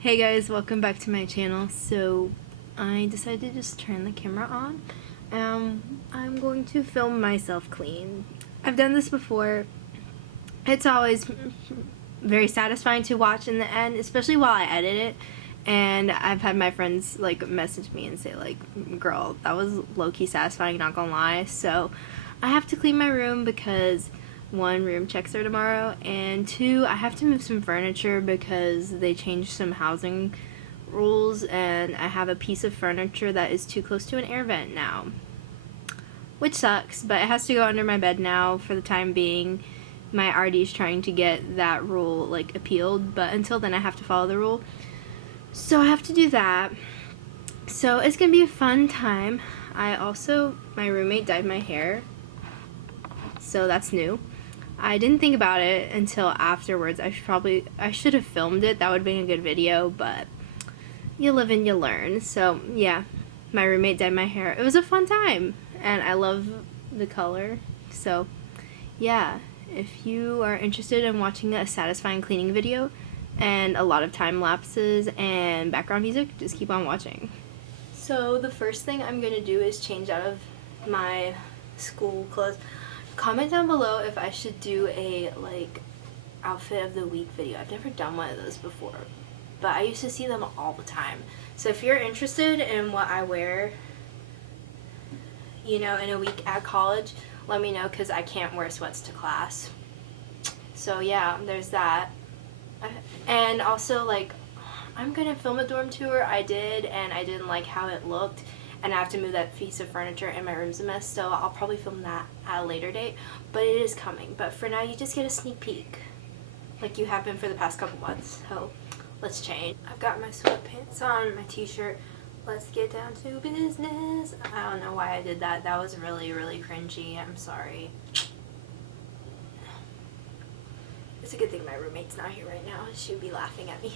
Hey guys, welcome back to my channel. So I decided to just turn the camera on. I'm going to film myself clean. I've done this before. It's always very satisfying to watch in the end, especially while I edit it. And I've had my friends like message me and say like, girl, that was low-key satisfying, not gonna lie. So I have to clean my room because one, room checks are tomorrow, and two, I have to move some furniture because they changed some housing rules and I have a piece of furniture that is too close to an air vent now, which sucks, but it has to go under my bed now for the time being. My RD is trying to get that rule like appealed, but until then I have to follow the rule, so I have to do that. So it's gonna be a fun time. My roommate dyed my hair, so that's new. I didn't think about it until afterwards. I should have filmed it. That would have been a good video, but you live and you learn. So yeah, my roommate dyed my hair. It was a fun time, and I love the color. So yeah, if you are interested in watching a satisfying cleaning video and a lot of time lapses and background music, just keep on watching. So the first thing I'm gonna do is change out of my school clothes. Comment down below if I should do a like outfit of the week video. I've never done one of those before, but I used to see them all the time. So if you're interested in what I wear, in a week at college, let me know, because I can't wear sweats to class. So yeah, there's that. And also, like, I'm gonna film a dorm tour. I did, and I didn't like how it looked, and I have to move that piece of furniture, and my room's a mess, so I'll probably film that at a later date, but it is coming. But for now, you just get a sneak peek, like you have been for the past couple months. So let's change. I've got my sweatpants on, my t-shirt. Let's get down to business. I don't know why I did that. That was really, really cringy. I'm sorry. It's a good thing my roommate's not here right now. She would be laughing at me.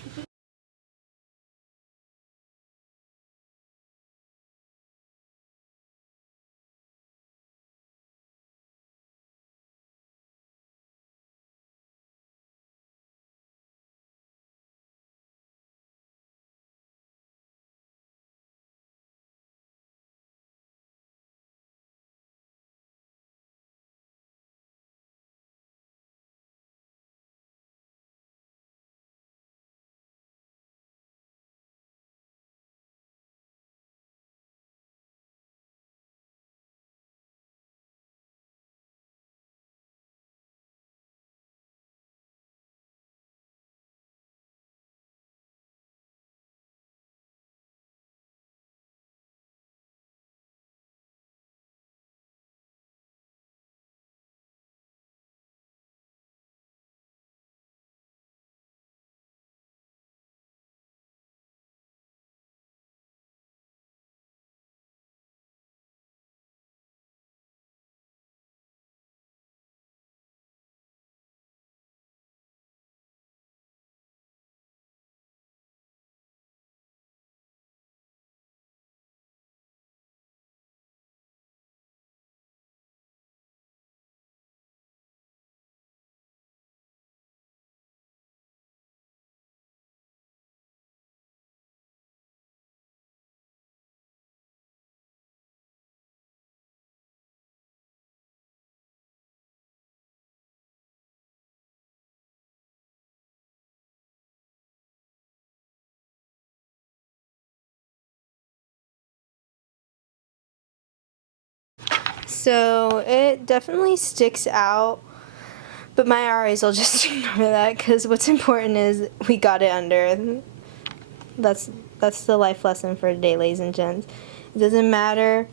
So it definitely sticks out, but my RAs will just ignore that, because what's important is we got it under. That's the life lesson for today, ladies and gents. It doesn't matter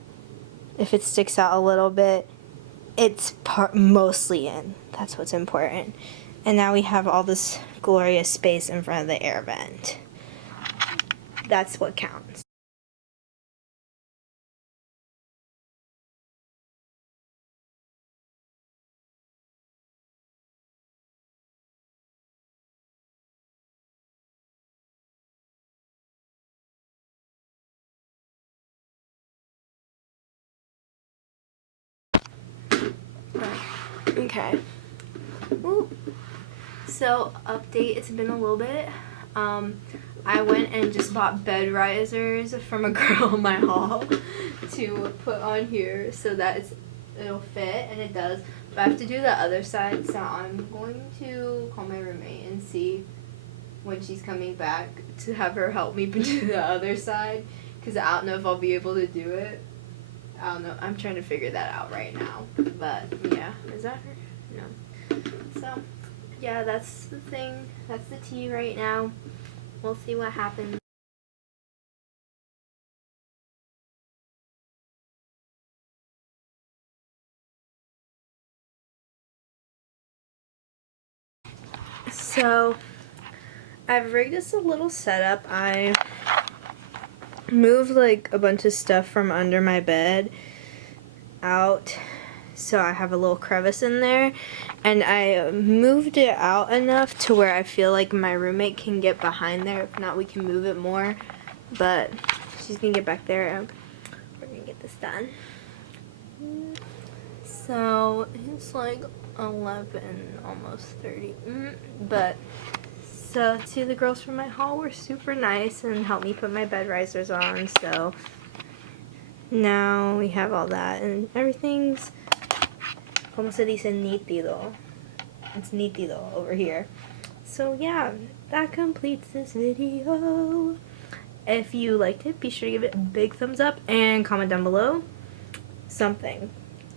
if it sticks out a little bit. It's mostly in. That's what's important. And now we have all this glorious space in front of the air vent. That's what counts. Okay. Ooh. So, update, it's been a little bit. I went and just bought bed risers from a girl in my hall to put on here so that it'll fit, and it does. But I have to do the other side, so I'm going to call my roommate and see when she's coming back to have her help me do the other side, because I don't know if I'll be able to do it. I don't know. I'm trying to figure that out right now. But yeah, is that her? No. So yeah, that's the thing. That's the tea right now. We'll see what happens. So I've rigged this a little setup. I moved like a bunch of stuff from under my bed out, so I have a little crevice in there, and I moved it out enough to where I feel like my roommate can get behind there. If not, we can move it more, but she's gonna get back there and we're gonna get this done. So it's like 11, almost 30, but so two of the girls from my hall were super nice and helped me put my bed risers on, so now we have all that and everything's, como se dice, nítido. It's nítido over here. So yeah, that completes this video. If you liked it, be sure to give it a big thumbs up and comment down below something.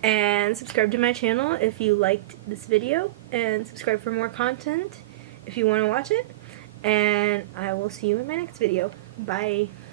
And subscribe to my channel if you liked this video, and subscribe for more content if you want to watch it. And I will see you in my next video. Bye.